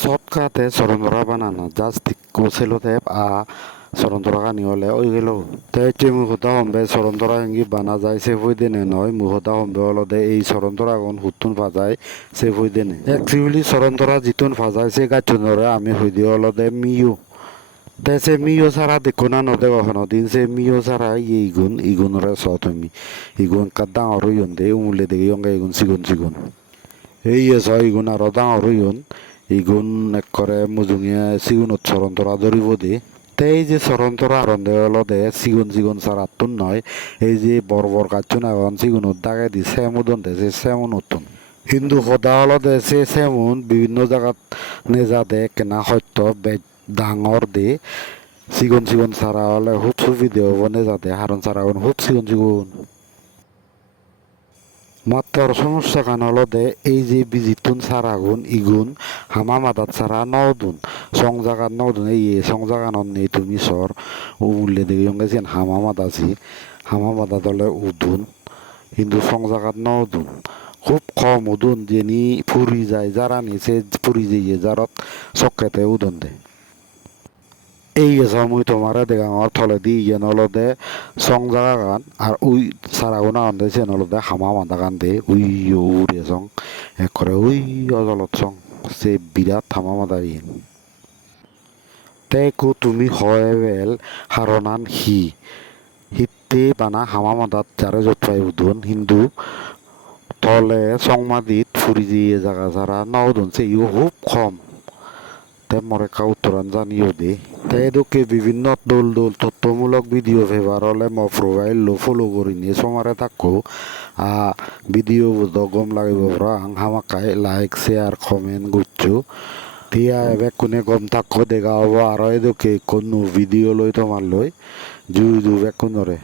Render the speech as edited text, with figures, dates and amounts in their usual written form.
শর্টকাটে সরঞ্জরা বানানো জাস্ট কোসেলোতে সরঞ্জরা কানি হলে ওই গেল তাই মুহূর্তে হম্বে সরঞ্জরা হেঙ্গি বানা যায় সে বই দেনে নয় মুহূর্তে হম্বে হলদে এই সরঞ্জরা আগুন হুতুন ফাজায় সে বই দেনে অ্যাকচুয়ালি সরঞ্জরা জিতুন ফাজায় সে গাছুনরে আমি হই দিয়ে হলদে মিউ তে সে মিও সারা দেখো না নদে কখনো দিন সে মিও সারা ইগুনরে সতমি ইগুন কাদা অরুই দে উমুলে দেখি অঙ্গে ইগুন সিগুন সিগুন এই ইগুন আর ডাঙর হইন ইগুন এক করে মুজুঙিয়া সিগুনত সরন্তরা ধরিব দে তে এই যে সরন্তরা আরন্দে হলো দে সিগুন সিগুন সারাতুন নয় এই যে বড় বড় কাচ্চুন এখন সিগুনত দাগে দি সেমুদন দে সে সেমন উত্তম কিন্তু সদা হলো দে সে সেমন বিভিন্ন জায়গাত নেজা দে কেনা সত্য ডাঙর দে সিগুন সিগুন সারা হলে খুব সুবিধা হব নেজা দে হারণ সারা খুব সিগুন সিগুন মাত্র সমস্যা কান হলো দে এই যে বিজিতুন সারাগুন ইগুন হামা মাদাত সারা নদুন সং জাগাত নদুন এই সংজাগানত নেই তুমি সর ও উল্লে দেখি গেছেন হামা মাদাছি হামা মাদা দলে উদুন কিন্তু সং জাগাত নদুন খুব কম উদুন যেনি ফুরি যায় যারা নিচে ফুরি যাইয়ে যারত চকেতে উদন দে এই গেছে মুই তোমারে দেখাঙর থলে দি ইয়ে নলদে সং জাগা গান আর উই সারাগুনা আনদে সে নলদে হামা মাদা গান দে উই উড়ে সং এক করে উই অজলত সং সে বিরাট হামা মাদা ইয়ে তে কো তুমি হয় বেল হারনান হিতে বানা হামা মাদাত যারে যত পাই উদুন হিন্দু তলে সংমাদিত ফুরি দিয়ে জাগা যারা নদুন সে ইউ খুব কম তে মরে কা উত্তরান জানিও দে তাই এদুকে বিভিন্ন দোল দোল তথ্যমূলক ভিডিও ফেভার হলে ম প্রোফাইল লো ফলো করি নিয়ে সমারে থাকো ভিডিও গম লাগিব আং হামাকাই লাইক শেয়ার কমেন্ট গুচ্ছু দিয়া এবার কোনে গম থাকো দেখা হবো আর এদুকে কোনো ভিডিও লই তোমার লই জুই জু বেকুনরে